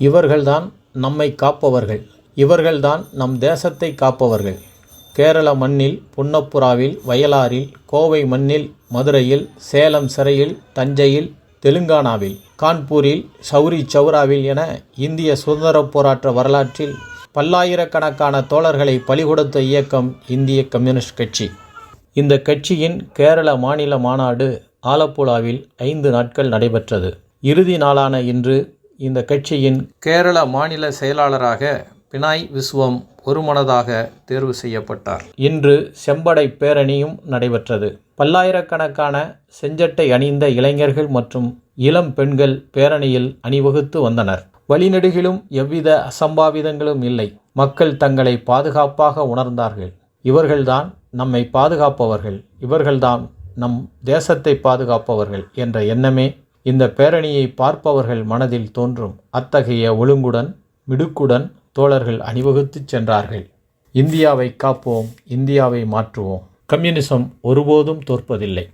இவர்கள்தான் நம்மை காப்பவர்கள். இவர்கள்தான் நம் தேசத்தை காப்பவர்கள். கேரள மண்ணில் புன்னப்புராவில், வயலாரில், கோவை மண்ணில், மதுரையில், சேலம் சிறையில், தஞ்சையில், தெலுங்கானாவில், கான்பூரில், சௌரி சௌராவில் என இந்திய சுதந்திரப் போராட்ட வரலாற்றில் பல்லாயிரக்கணக்கான தோழர்களை பலிகொடுத்த இயக்கம் இந்திய கம்யூனிஸ்ட் கட்சி. இந்த கட்சியின் கேரள மாநில மாநாடு ஆலப்புழாவில் 5 நாட்கள் நடைபெற்றது. இறுதி நாளான இன்று இந்த கட்சியின் கேரள மாநில செயலாளராக பினாய் விஸ்வம் ஒருமனதாக தேர்வு செய்யப்பட்டார். இன்று செம்படை பேரணியும் நடைபெற்றது. பல்லாயிரக்கணக்கான செஞ்சட்டை அணிந்த இளைஞர்கள் மற்றும் இளம் பெண்கள் பேரணியில் அணிவகுத்து வந்தனர். வழிநெடுகிலும் எவ்வித அசம்பாவிதங்களும் இல்லை. மக்கள் தங்களை பாதுகாப்பாக உணர்ந்தார்கள். இவர்கள்தான் நம்மை பாதுகாப்பவர்கள், இவர்கள்தான் நம் தேசத்தை பாதுகாப்பவர்கள் என்ற எண்ணமே இந்த பேரணியை பார்ப்பவர்கள் மனதில் தோன்றும். அத்தகைய ஒழுங்குடன், மிடுக்குடன் தோழர்கள் அணிவகுத்துச் சென்றார்கள். இந்தியாவை காப்போம், இந்தியாவை மாற்றுவோம். கம்யூனிசம் ஒருபோதும் தோற்பதில்லை.